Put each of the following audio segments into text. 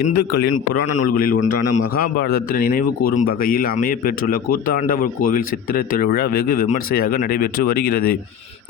இந்துக்களின் புராண நூல்களில் ஒன்றான மகாபாரதத்தில் நினைவு கூறும் வகையில் அமையப்பெற்றுள்ள கூத்தாண்டவர் கோவில் சித்திரை திருவிழா வெகு விமர்சையாக நடைபெற்று வருகிறது.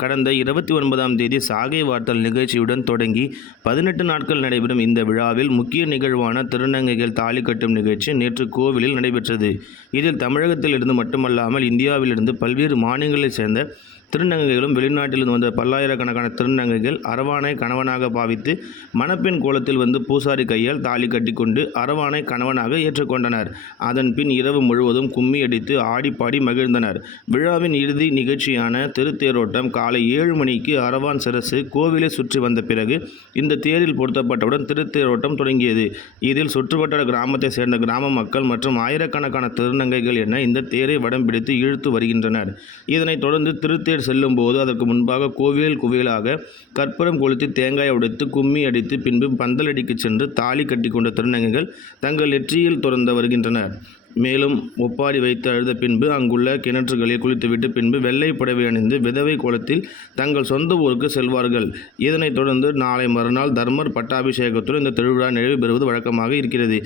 கடந்த 29ஆம் தேதி சாகை வார்த்தல் நிகழ்ச்சியுடன் தொடங்கி 18 நாட்கள் நடைபெறும் இந்த விழாவில் முக்கிய நிகழ்வான திருநங்கைகள் தாலி கட்டும் நிகழ்ச்சி நேற்று கோவிலில் நடைபெற்றது. இதில் தமிழகத்திலிருந்து மட்டுமல்லாமல் இந்தியாவிலிருந்து பல்வேறு மாநிலங்களைச் சேர்ந்த திருநங்கைகளும் வெளிநாட்டிலிருந்து வந்த பல்லாயிரக்கணக்கான திருநங்கைகள் அரவானை கணவனாக பாவித்து மணப்பெண் கோலத்தில் வந்து பூசாரி கையால் தாலி கட்டிக்கொண்டு அரவானை கணவனாக ஏற்றுக்கொண்டனர். அதன் பின் இரவு முழுவதும் கும்மி அடித்து ஆடிப்பாடி மகிழ்ந்தனர். விழாவின் இறுதி நிகழ்ச்சியான திருத்தேரோட்டம் காலை 7 மணிக்கு அரவான் சிரசு கோவிலை சுற்றி வந்த பிறகு இந்த தேரில் பொருத்தப்பட்டவுடன் திருத்தேரோட்டம் தொடங்கியது. இதில் சுற்றுவட்டார கிராமத்தை சேர்ந்த கிராம மக்கள் மற்றும் ஆயிரக்கணக்கான திருநங்கைகள் என இந்த தேரை வடம் பிடித்து இழுத்து வருகின்றனர். இதனைத் தொடர்ந்து திருத்தேர் செல்லும் போது அதற்கு முன்பாக கோவில் குவியலாக கற்பூரம் கொளுத்தி தேங்காய் உடைத்து கும்மி அடித்து பின்பு பந்தலடிக்கு சென்று தாலி கட்டிக்கொண்ட திருநங்கைகள் தங்கள் நெற்றியில் துறந்து வருகின்றனர். மேலும் ஒப்பாரி வைத்து அழுத பின்பு அங்குள்ள கிணற்றுகளில் குளித்துவிட்டு பின்பு வெள்ளை புடவை அணிந்து விதவை கோலத்தில் தங்கள் சொந்த ஊருக்கு செல்வார்கள். இதனைத் தொடர்ந்து நாளை மறுநாள் தர்மர் பட்டாபிஷேகத்துடன் இந்த திருவிழா நிறைவு பெறுவது வழக்கமாக இருக்கிறது.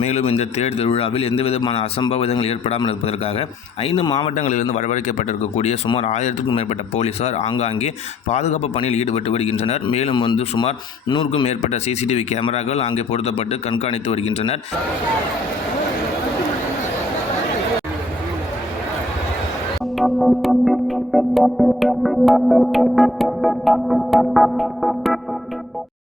மேலும் இந்த தேர் திருவிழாவில் எந்தவிதமான அசம்பாவிதங்கள் ஏற்படாமல் இருப்பதற்காக 5 மாவட்டங்களிலிருந்து வரவழைக்கப்பட்டிருக்கக்கூடிய சுமார் 1000க்கும் மேற்பட்ட போலீசார் ஆங்காங்கே பாதுகாப்பு பணியில் ஈடுபட்டு வருகின்றனர். மேலும் சுமார் 100க்கும் மேற்பட்ட CCTV கேமராக்கள் அங்கே பொருத்தப்பட்டு கண்காணித்து வருகின்றனர்.